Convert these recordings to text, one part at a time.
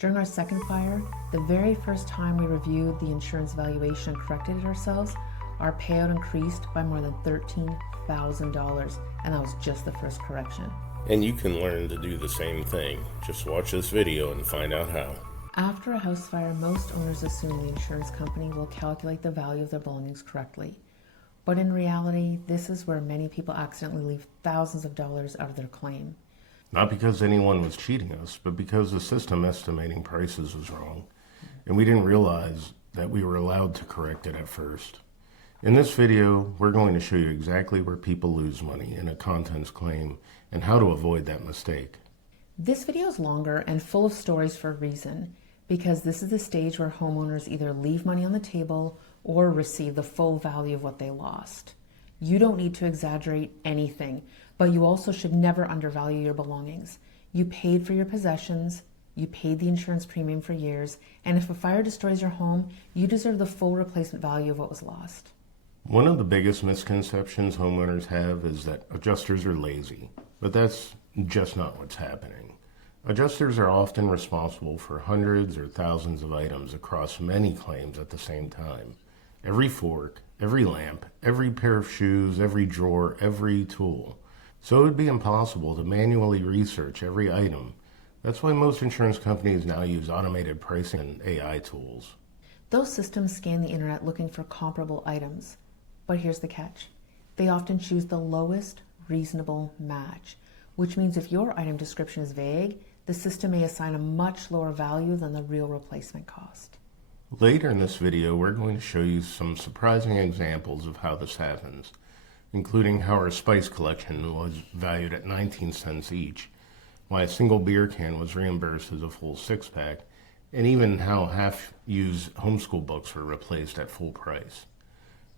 During our second fire, the very first time we reviewed the insurance valuation and corrected it ourselves, our payout increased by more than $13,000, and that was just the first correction. And you can learn to do the same thing. Just watch this video and find out how. After a house fire, most owners assume the insurance company will calculate the value of their belongings correctly. But in reality, this is where many people accidentally leave thousands of dollars out of their claim. Not because anyone was cheating us, but because the system estimating prices was wrong, and we didn't realize that we were allowed to correct it at first. In this video, we're going to show you exactly where people lose money in a contents claim and how to avoid that mistake. This video is longer and full of stories for a reason, because this is the stage where homeowners either leave money on the table or receive the full value of what they lost. You don't need to exaggerate anything, but you also should never undervalue your belongings. You paid for your possessions, you paid the insurance premium for years, and if a fire destroys your home, you deserve the full replacement value of what was lost. One of the biggest misconceptions homeowners have is that adjusters are lazy, but that's just not what's happening. Adjusters are often responsible for hundreds or thousands of items across many claims at the same time. Every fork, every lamp, every pair of shoes, every drawer, every tool. So it would be impossible to manually research every item. That's why most insurance companies now use automated pricing and AI tools. Those systems scan the internet looking for comparable items. But here's the catch. They often choose the lowest reasonable match, which means if your item description is vague, the system may assign a much lower value than the real replacement cost. Later in this video, we're going to show you some surprising examples of how this happens, including how our spice collection was valued at 19 cents each, why a single beer can was reimbursed as a full six-pack, and even how half-used homeschool books were replaced at full price.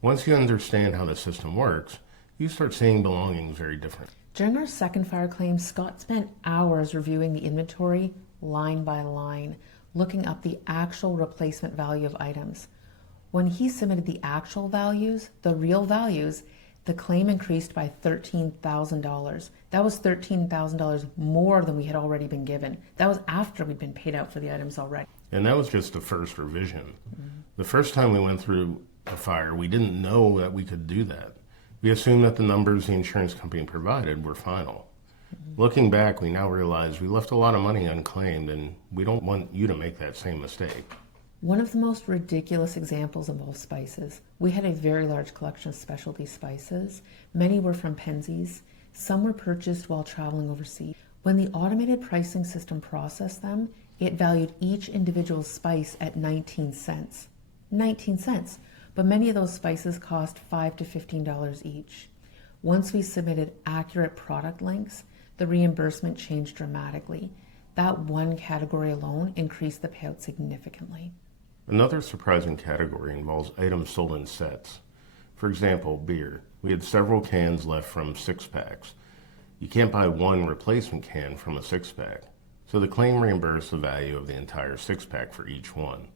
Once you understand how the system works, you start seeing belongings very different. During our second fire claim, Scott spent hours reviewing the inventory line by line, looking up the actual replacement value of items. When he submitted the actual values, the real values, the claim increased by $13,000. That was $13,000 more than we had already been given. That was after we'd been paid out for the items already. And that was just the first revision. The first time we went through a fire, we didn't know that we could do that. We assumed that the numbers the insurance company provided were final. Looking back, we now realize we left a lot of money unclaimed, and we don't want you to make that same mistake. One of the most ridiculous examples involves spices. We had a very large collection of specialty spices. Many were from Penzeys. Some were purchased while traveling overseas. When the automated pricing system processed them, it valued each individual spice at 19 cents. 19 cents. But many of those spices cost $5 to $15 each. Once we submitted accurate product links, the reimbursement changed dramatically. That one category alone increased the payout significantly. Another surprising category involves items sold in sets. For example, beer. We had several cans left from six-packs. You can't buy one replacement can from a six-pack, so the claim reimbursed the value of the entire six-pack for each one.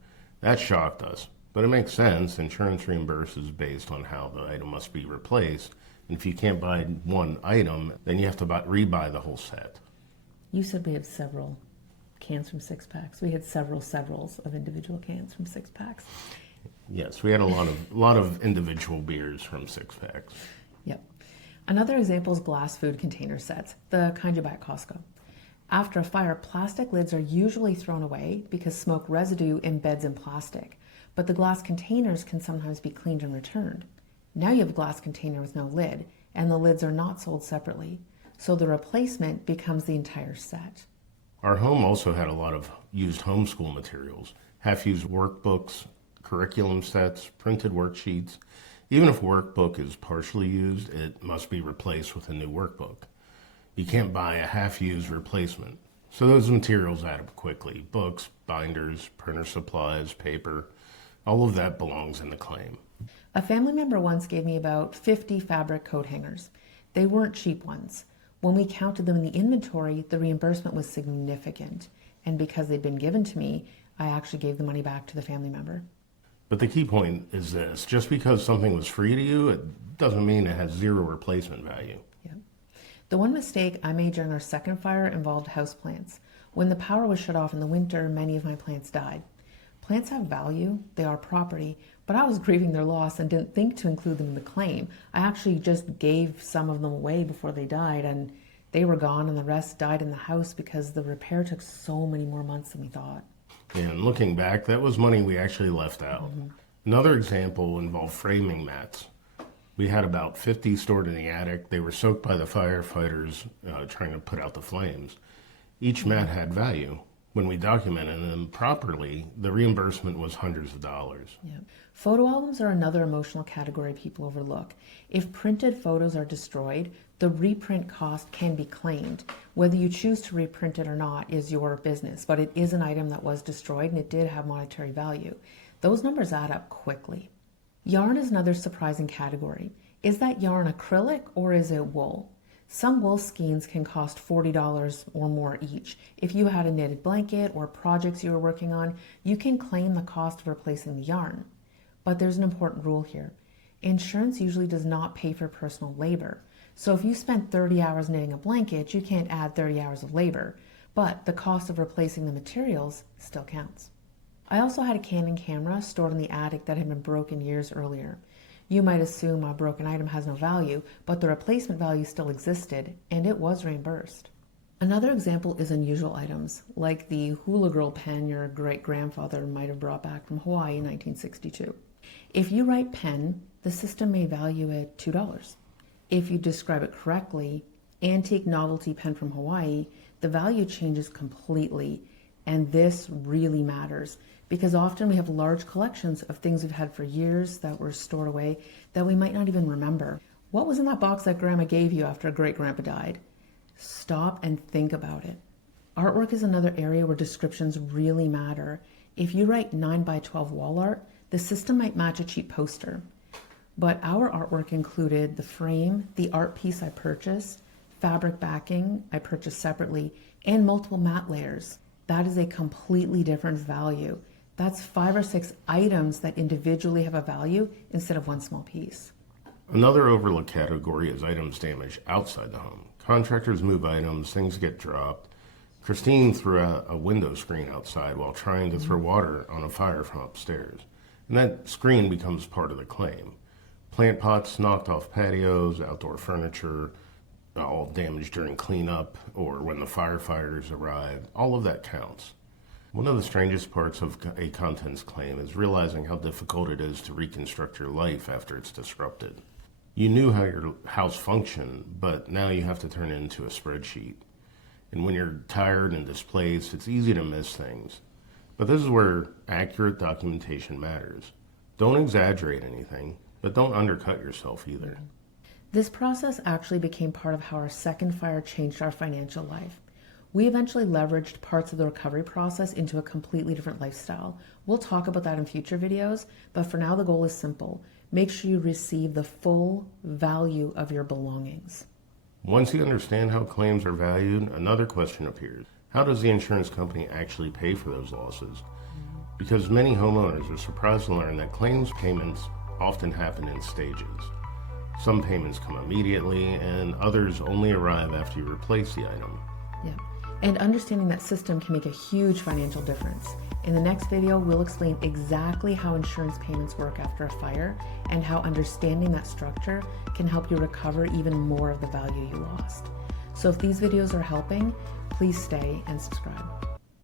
That shocked us. But it makes sense. Insurance reimburses based on how the item must be replaced. And if you can't buy one item, then you have to rebuy the whole set. You said we have several cans from six-packs. We had severals of individual cans from six-packs. Yes, we had a lot of individual beers from six-packs. Yep. Another example is glass food container sets, the kind you buy at Costco. After a fire, plastic lids are usually thrown away because smoke residue embeds in plastic. But the glass containers can sometimes be cleaned and returned. Now you have a glass container with no lid, and the lids are not sold separately. So the replacement becomes the entire set. Our home also had a lot of used homeschool materials, half-used workbooks, curriculum sets, printed worksheets. Even if a workbook is partially used, it must be replaced with a new workbook. You can't buy a half-used replacement. So those materials add up quickly. Books, binders, printer supplies, paper. All of that belongs in the claim. A family member once gave me about 50 fabric coat hangers. They weren't cheap ones. When we counted them in the inventory, the reimbursement was significant. And because they'd been given to me, I actually gave the money back to the family member. But the key point is this. Just because something was free to you, it doesn't mean it has zero replacement value. Yeah. The one mistake I made during our second fire involved houseplants. When the power was shut off in the winter, many of my plants died. Plants have value, they are property, but I was grieving their loss and didn't think to include them in the claim. I actually just gave some of them away before they died, and they were gone, and the rest died in the house because the repair took so many more months than we thought. And looking back, that was money we actually left out. Another example involved framing mats. We had about 50 stored in the attic. They were soaked by the firefighters trying to put out the flames. Each mat had value. When we documented them properly, the reimbursement was hundreds of dollars. Yeah. Photo albums are another emotional category people overlook. If printed photos are destroyed, the reprint cost can be claimed. Whether you choose to reprint it or not is your business, but it is an item that was destroyed and it did have monetary value. Those numbers add up quickly. Yarn is another surprising category. Is that yarn acrylic or is it wool? Some wool skeins can cost $40 or more each. If you had a knitted blanket or projects you were working on, you can claim the cost of replacing the yarn. But there's an important rule here. Insurance usually does not pay for personal labor. So if you spent 30 hours knitting a blanket, you can't add 30 hours of labor, but the cost of replacing the materials still counts. I also had a Canon camera stored in the attic that had been broken years earlier. You might assume a broken item has no value, but the replacement value still existed, and it was reimbursed. Another example is unusual items, like the hula girl pen your great-grandfather might have brought back from Hawaii in 1962. If you write pen, the system may value it $2. If you describe it correctly, antique novelty pen from Hawaii, the value changes completely, and this really matters because often we have large collections of things we've had for years that were stored away that we might not even remember. What was in that box that grandma gave you after a great-grandpa died? Stop and think about it. Artwork is another area where descriptions really matter. If you write 9x12 wall art, the system might match a cheap poster. But our artwork included the frame, the art piece I purchased, fabric backing I purchased separately, and multiple mat layers. That is a completely different value. That's 5 or 6 items that individually have a value instead of one small piece. Another overlooked category is items damaged outside the home. Contractors move items, things get dropped. Christine threw out a window screen outside while trying to throw water on a fire from upstairs. And that screen becomes part of the claim. Plant pots knocked off patios, outdoor furniture, all damaged during cleanup or when the firefighters arrived. All of that counts. One of the strangest parts of a contents claim is realizing how difficult it is to reconstruct your life after it's disrupted. You knew how your house functioned, but now you have to turn it into a spreadsheet. And when you're tired and displaced, it's easy to miss things. But this is where accurate documentation matters. Don't exaggerate anything, but don't undercut yourself either. This process actually became part of how our second fire changed our financial life. We eventually leveraged parts of the recovery process into a completely different lifestyle. We'll talk about that in future videos, but for now the goal is simple. Make sure you receive the full value of your belongings. Once you understand how claims are valued, another question appears. How does the insurance company actually pay for those losses? Because many homeowners are surprised to learn that claims payments often happen in stages. Some payments come immediately, and others only arrive after you replace the item. Yeah. And understanding that system can make a huge financial difference. In the next video, we'll explain exactly how insurance payments work after a fire and how understanding that structure can help you recover even more of the value you lost. So if these videos are helping, please stay and subscribe.